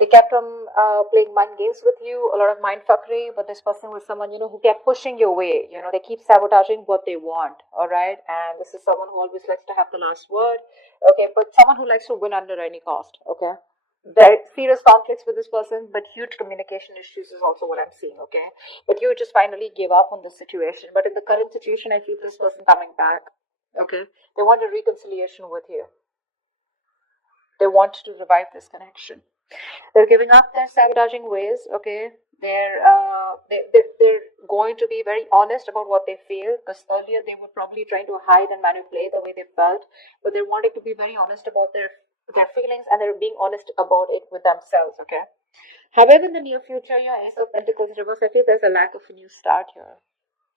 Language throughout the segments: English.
They kept on playing mind games with you, a lot of mind fuckery, but this person was someone, who kept pushing your way. They keep sabotaging what they want, all right? And this is someone who always likes to have the last word, okay? But someone who likes to win under any cost, okay? There serious conflicts with this person, but huge communication issues is also what I'm seeing, okay? But you just finally gave up on the situation. But in the current situation, I feel this person coming back, okay? They want a reconciliation with you. They want to revive this connection. They're giving up their sabotaging ways, okay? They're going to be very honest about what they feel, because earlier they were probably trying to hide and manipulate the way they felt, but they're wanting to be very honest about their feelings, and they're being honest about it with themselves, okay? However, in the near future, your Ace of Pentacles reverse, I feel there's a lack of a new start here.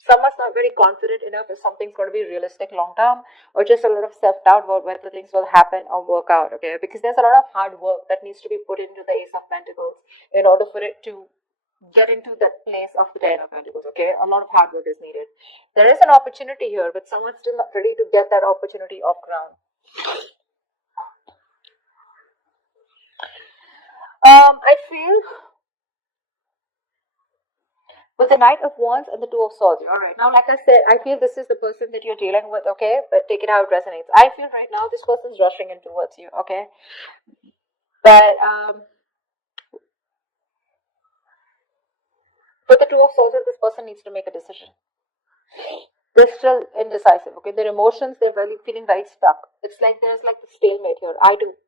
Someone's not very confident enough if something's going to be realistic long term, or just a lot of self doubt about whether things will happen or work out, okay? Because there's a lot of hard work that needs to be put into the Ace of Pentacles in order for it to get into that place of the Ten of Pentacles, okay? A lot of hard work is needed. There is an opportunity here, but someone's still not ready to get that opportunity off ground. I feel with the Knight of Wands and the Two of Swords. All right. Now, like I said, I feel this is the person that you're dealing with, okay? But take it how it resonates. I feel right now this person's rushing in towards you, okay? But with the Two of Swords, this person needs to make a decision. They're still indecisive, okay? Their emotions, they're really feeling very stuck. It's like there's like the stalemate here.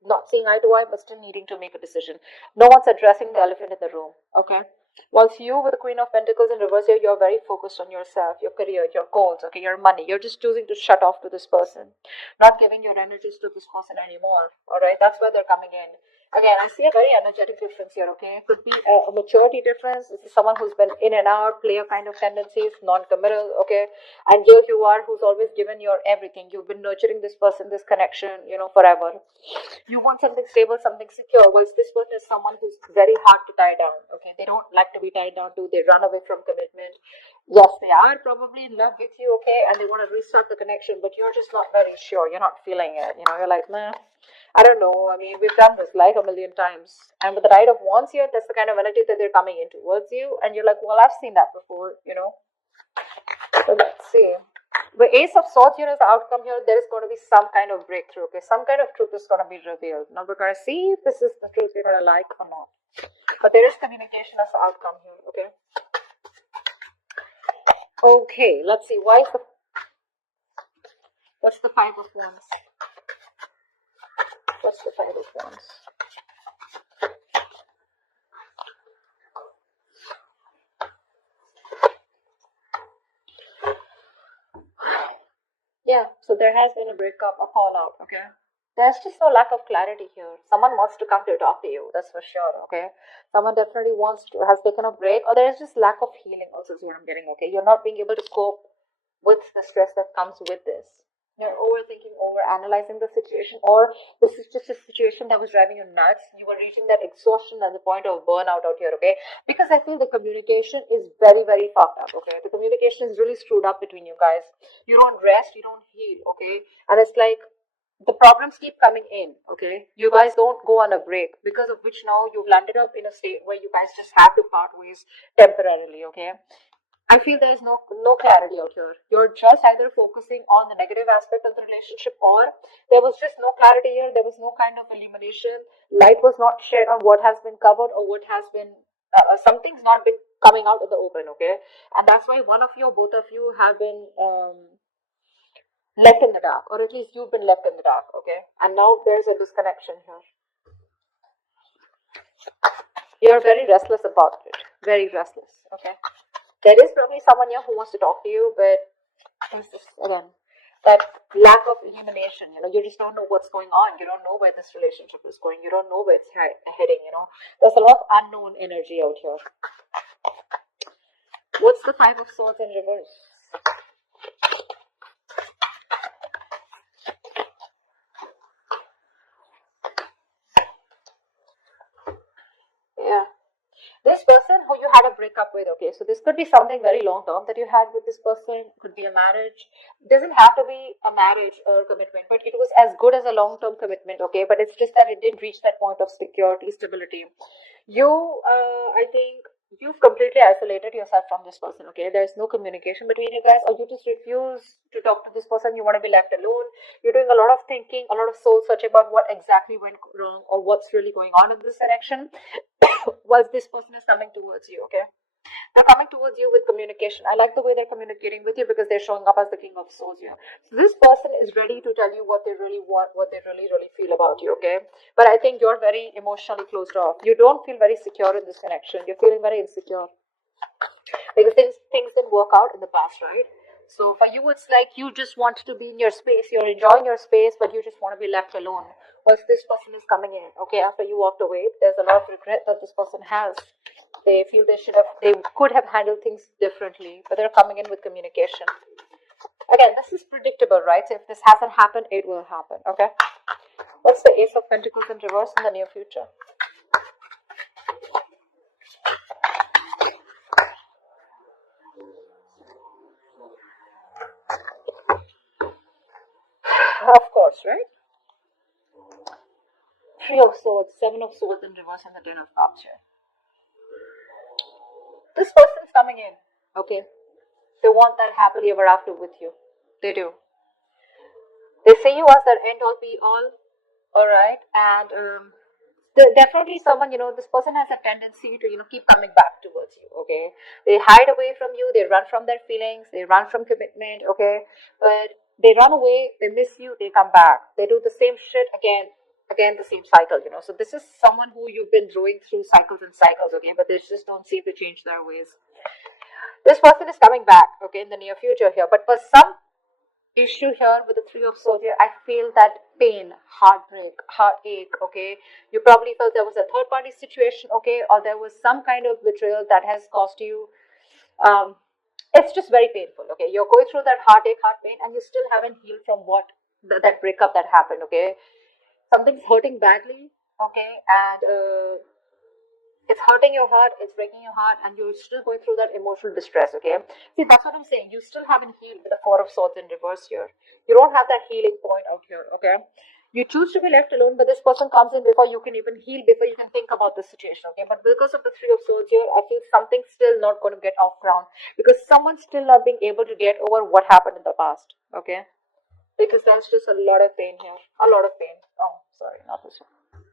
Not seeing eye to eye, but still needing to make a decision. No one's addressing the elephant in the room, okay? Whilst you, with the Queen of Pentacles in reverse here, you're very focused on yourself, your career, your goals, okay, your money. You're just choosing to shut off to this person, not giving your energies to this person anymore, all right? That's where they're coming in. Again, I see a very energetic difference here, okay? It could be a maturity difference. This is someone who's been in and out, player kind of tendencies, non-committal, okay? And here you are, who's always given your everything. You've been nurturing this person, this connection, forever. You want something stable, something secure. Whilst this person is someone who's very hard to tie down, okay? They don't like to be tied down to, they run away from commitment. Yes, they are probably in love with you, okay? And they want to restart the connection, but you're just not very sure. You're not feeling it. You're like, nah. I don't know. I mean, we've done this like a million times. And with the Knight of Wands here, that's the kind of energy that they're coming in towards you. And you're like, well, I've seen that before. So let's see. The Ace of Swords here is the outcome here. There is going to be some kind of breakthrough. Okay, some kind of truth is going to be revealed. Now we're going to see if this is the truth you're going to like or not. But there is communication as the outcome here. Okay. Okay, let's see. What's the Five of Wands? What's the Five of Wands? Yeah, so there has been a breakup, a fallout, okay? There's just no lack of clarity here. Someone wants to come to talk to you, that's for sure, okay? Someone definitely has taken a break, or there is just lack of healing, also, is what I'm getting, okay? You're not being able to cope with the stress that comes with this. You're overthinking, over analyzing the situation, or this is just a situation that was driving you nuts. You were reaching that exhaustion at the point of burnout out here, okay? Because I feel the communication is very, very fucked up, okay? The communication is really screwed up between you guys. You don't rest, you don't heal, okay? And it's like the problems keep coming in, okay? You guys don't go on a break, because of which now you've landed up in a state where you guys just have to part ways temporarily, okay? I feel there's no clarity out here. You're just either focusing on the negative aspect of the relationship, or there was just no clarity here. There was no kind of illumination. Light was not shed on what has been covered, or what has been something's not been coming out in the open. Okay, and that's why one of you, or both of you, have been left in the dark, or at least you've been left in the dark. Okay, and now there's a disconnection here. You're very restless about it. Very restless. Okay. There is probably someone here who wants to talk to you, but there's just, again, that lack of illumination. You just don't know what's going on. You don't know where this relationship is going. You don't know where it's heading. There's a lot of unknown energy out here. What's the Five of Swords in reverse? Yeah. This person who you had a breakup with, with, okay? So this could be something very long term that you had with this person, could be a marriage. Doesn't have to be a marriage or commitment, but it was as good as a long term commitment, okay? But it's just that it didn't reach that point of security, stability. I think you've completely isolated yourself from this person, okay? There's no communication between you guys, or you just refuse to talk to this person. You want to be left alone. You're doing a lot of thinking, a lot of soul searching about what exactly went wrong or what's really going on in this direction whilst this person is coming towards you, okay? They're coming towards you with communication. I like the way they're communicating with you because they're showing up as the king of swords here. So this person is ready to tell you what they really want, what they really, really feel about you, okay? But I think you're very emotionally closed off. You don't feel very secure in this connection. You're feeling very insecure because things didn't work out in the past, right? So for you, it's like you just want to be in your space. You're enjoying your space, but you just want to be left alone. Once this person is coming in, okay, after you walked away, there's a lot of regret that this person has. They feel they could have handled things differently, but they're coming in with communication. Again, this is predictable, right? So if this hasn't happened, it will happen, okay? What's the Ace of Pentacles in reverse in the near future? Of course, right? Three of Swords, Seven of Swords in reverse, and the Ten of Cups here. This person's coming in, okay? They want that happily ever after with you. They do. They see you as their end all be all, alright? And definitely someone, this person has a tendency to, keep coming back towards you, okay? They hide away from you, they run from their feelings, they run from commitment, okay? But they run away, they miss you, they come back. They do the same shit again the same cycle. So this is someone who you've been going through cycles and cycles, okay? But they just don't seem to change their ways. This person is coming back, okay, in the near future here. But for some issue here with the Three of Swords here, I feel that pain, heartbreak, heartache, okay? You probably felt there was a third party situation, okay? Or there was some kind of betrayal that has cost you. It's just very painful, okay? You're going through that heartache, heart pain, and you still haven't healed from that breakup that happened, okay? Something's hurting badly, okay? And it's hurting your heart, it's breaking your heart, and you're still going through that emotional distress, okay? See, that's what I'm saying. You still haven't healed with the Four of Swords in reverse here. You don't have that healing point out here, okay? You choose to be left alone, but this person comes in before you can even heal, before you can think about the situation, okay? But because of the Three of Swords here, I feel something's still not going to get off ground because someone's still not being able to get over what happened in the past, okay? Because there's just a lot of pain here. A lot of pain. Oh, sorry, not this one.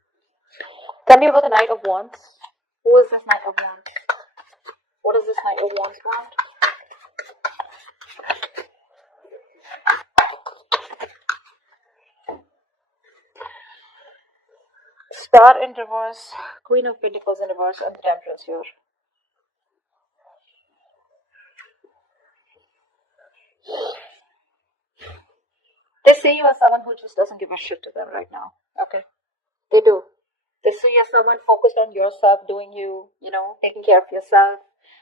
Tell me about the Knight of Wands. Who is this Knight of Wands? What is this Knight of Wands want? Star in reverse, Queen of Pentacles in reverse, and the Temperance here. They see you as someone who just doesn't give a shit to them right now. Okay. They do. They see you as someone focused on yourself, doing you, taking care of yourself.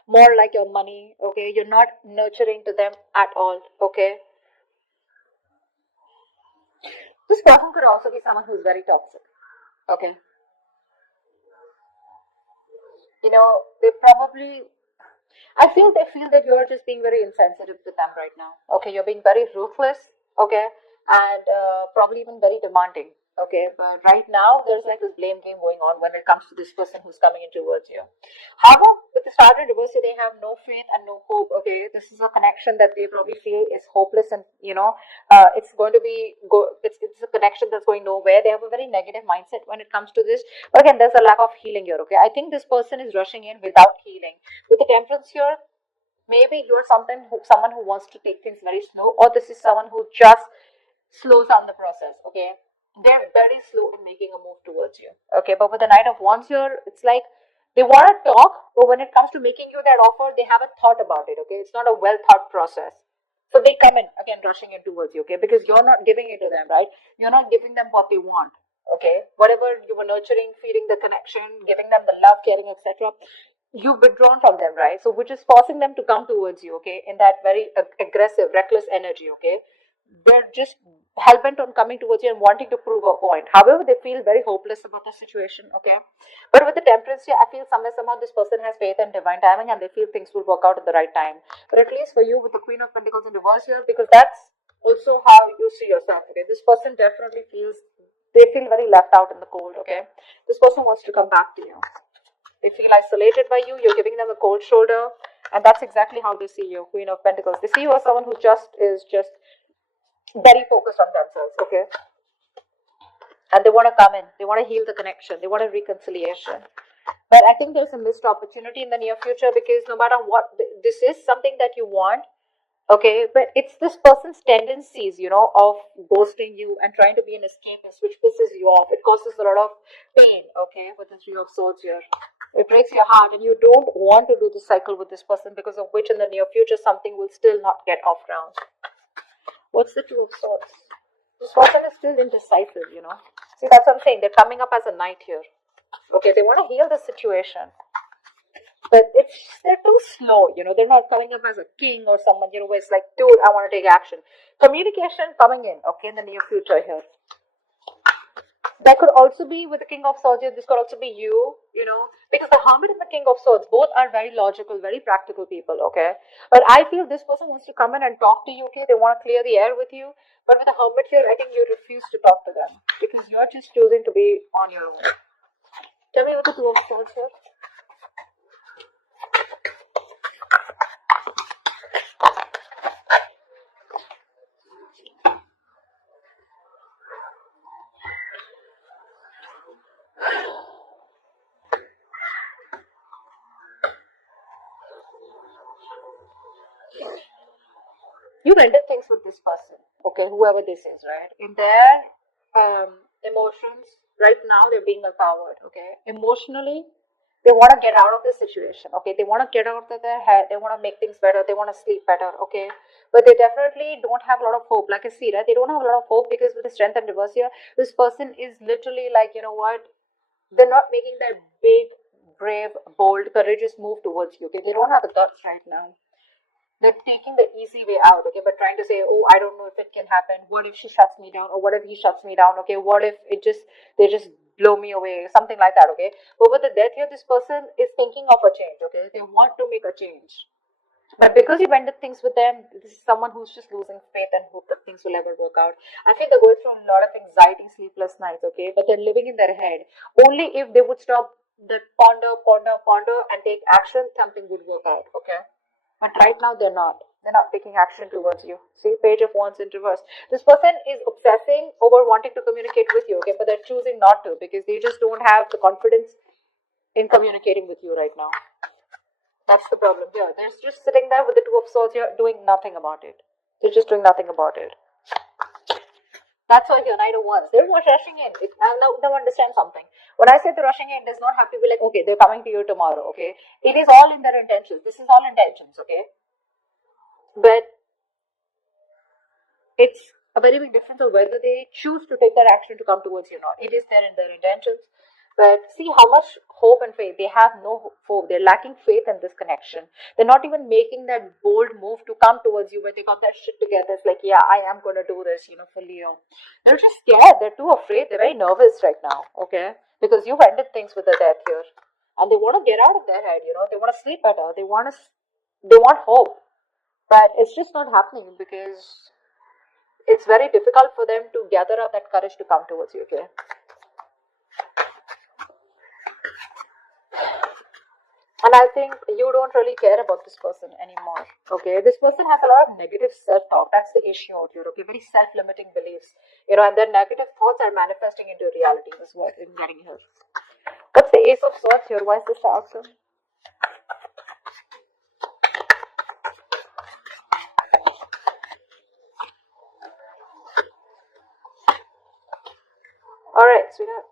More like your money, okay? You're not nurturing to them at all, okay? This person could also be someone who's very toxic, okay? They probably, I feel they feel that you're just being very insensitive to them right now, okay? You're being very ruthless, okay? And probably even very demanding. Okay, but right now there's like this blame game going on when it comes to this person who's coming in towards you. However, with the Star in reverse, they have no faith and no hope. Okay, this is a connection that they probably feel is hopeless, and it's going to be it's a connection that's going nowhere. They have a very negative mindset when it comes to this. But again, there's a lack of healing here. Okay, I think this person is rushing in without healing. With the Temperance here, maybe you're someone who wants to take things very slow, or this is someone who just slows down the process. Okay, they're very slow in making a move towards you. Okay, but with the Knight of Wands here, it's like they want to talk, but when it comes to making you that offer, they haven't thought about it. Okay, it's not a well thought process. So they come in again, rushing in towards you. Okay, because you're not giving it to them, right? You're not giving them what they want. Okay, whatever you were nurturing, feeding the connection, giving them the love, caring, etc. You've withdrawn from them, right? So which is forcing them to come towards you. Okay, in that very aggressive, reckless energy. Okay, they're just hell-bent on coming towards you and wanting to prove a point. However, they feel very hopeless about the situation, okay? But with the temperance here, I feel somehow this person has faith in divine timing and they feel things will work out at the right time. But at least for you, with the Queen of Pentacles in reverse here, because that's also how you see yourself, okay? This person definitely feels, they feel very left out in the cold, okay? This person wants to come back to you. They feel isolated by you, you're giving them a cold shoulder, and that's exactly how they see you, Queen of Pentacles. They see you as someone who is just very focused on themselves, okay? And they want to come in, they want to heal the connection, they want a reconciliation. But I think there's a missed opportunity in the near future, because no matter what, this is something that you want, okay? But it's this person's tendencies, of ghosting you and trying to be an escapist, which pisses you off. It causes a lot of pain, okay, with the Three of Swords here. It breaks your heart, and you don't want to do this cycle with this person, because of which in the near future something will still not get off ground. What's the Two of Swords? This person is still indecisive. See, that's what I'm saying. They're coming up as a knight here. Okay, they want to heal the situation. But they're too slow, they're not coming up as a king or someone, where it's like, dude, I want to take action. Communication coming in, okay, in the near future here. That could also be with the King of Swords here. This could also be you, because the Hermit and the King of Swords both are very logical, very practical people, okay? But I feel this person wants to come in and talk to you, okay? They want to clear the air with you. But with the Hermit here, I think you refuse to talk to them because you're just choosing to be on your own. Tell me what the Two of Swords here. You ended things with this person, okay, whoever this is, right? In their emotions, right now they're being empowered, okay? Emotionally, they want to get out of this situation, okay? They want to get out of their head, they want to make things better, they want to sleep better, okay? But they definitely don't have a lot of hope, like I see, right? They don't have a lot of hope because with the Strength and reverse here, this person is literally like, you know what? They're not making that big, brave, bold, courageous move towards you, okay? They don't have the guts right now. They're taking the easy way out, okay, but trying to say, oh, I don't know if it can happen. What if she shuts me down? Or what if he shuts me down? Okay, what if they just blow me away? Something like that, okay? But with the death here, this person is thinking of a change, okay? They want to make a change. But because you've ended things with them, this is someone who's just losing faith and hope that things will ever work out. I think they're going through a lot of anxiety, sleepless nights, okay? But they're living in their head. Only if they would stop the ponder, and take action, something would work out, okay? But right now they're not. They're not taking action towards you. See, Page of Wands in reverse. This person is obsessing over wanting to communicate with you, okay? But they're choosing not to because they just don't have the confidence in communicating with you right now. That's the problem here. They're just sitting there with the Two of Swords here, doing nothing about it. They're just doing nothing about it. That's why you're Knight of Wands. They're not rushing in. Now understand something. When I say they're rushing in, it does not have to be like, okay, they're coming to you tomorrow, okay? It is all in their intentions. This is all intentions, okay? But it's a very big difference of whether they choose to take that action to come towards you or not. It is there in their intentions. But see how much hope and faith. They have no hope. They're lacking faith in this connection. They're not even making that bold move to come towards you where they got that shit together. It's like, yeah, I am going to do this, for Leo. They're just scared. They're too afraid. They're very nervous right now, okay? Because you've ended things with the death here. And they want to get out of their head, They want to sleep better. They want hope. But it's just not happening because it's very difficult for them to gather up that courage to come towards you, okay? And I think you don't really care about this person anymore, okay? This person has a lot of negative self-talk. That's the issue out here, okay? Very self-limiting beliefs, and their negative thoughts are manifesting into reality is what I'm getting here. What's the Ace of Swords here? Why is this the outcome? Alright, sweetheart.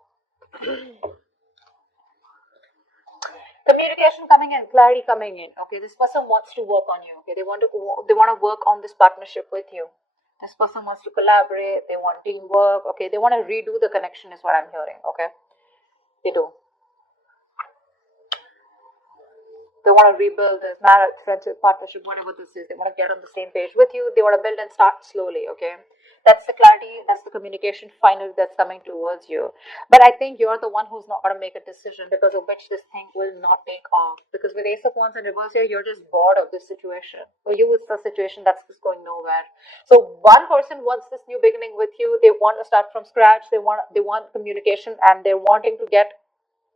Communication coming in, clarity coming in, okay? This person wants to work on you, okay? They want to work on this partnership with you. This person wants to collaborate, they want teamwork, okay? They want to redo the connection is what I'm hearing, okay? They do. They want to rebuild this marriage, friendship, partnership, whatever this is. They want to get on the same page with you. They want to build and start slowly, okay? That's the clarity, that's the communication finally that's coming towards you. But I think you're the one who's not going to make a decision because of which this thing will not take off. Because with Ace of Wands in reverse here, you're just bored of this situation. For you, it's a situation that's just going nowhere. So one person wants this new beginning with you. They want to start from scratch. They want communication, and they're wanting to get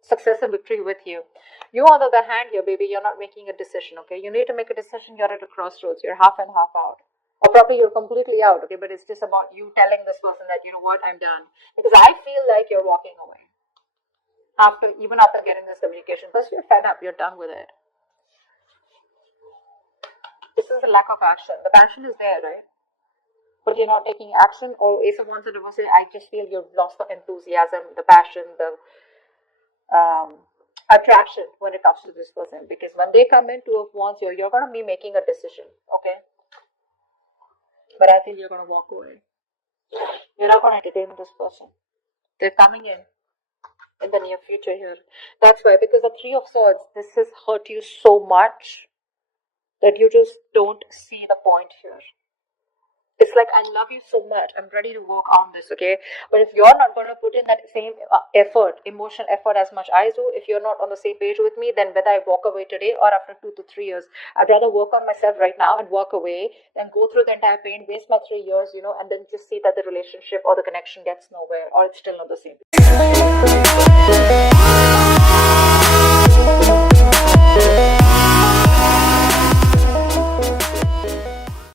success and victory with you. You, on the other hand, here, baby, you're not making a decision, okay? You need to make a decision. You're at a crossroads. You're half and half out. Or probably you're completely out, okay? But it's just about you telling this person that, you know what, I'm done. Because I feel like you're walking away. Even after getting this communication. Because you're fed up. You're done with it. This is the lack of action. The passion is there, right? But you're not taking action. Or Ace of Wands in reverse, I just feel you've lost the enthusiasm, the passion, the attraction when it comes to this person, because when they come in, Two of Wands, you're going to be making a decision, okay? But I feel you're going to walk away. You're not going to entertain this person. They're coming in the near future here. That's why, because the Three of Swords, this has hurt you so much that you just don't see the point here. It's like, I love you so much. I'm ready to work on this, okay? But if you're not going to put in that same effort, emotional effort as much as I do, if you're not on the same page with me, then whether I walk away today or after 2 to 3 years, I'd rather work on myself right now and walk away than go through the entire pain, waste my 3 years, and then just see that the relationship or the connection gets nowhere or it's still not the same.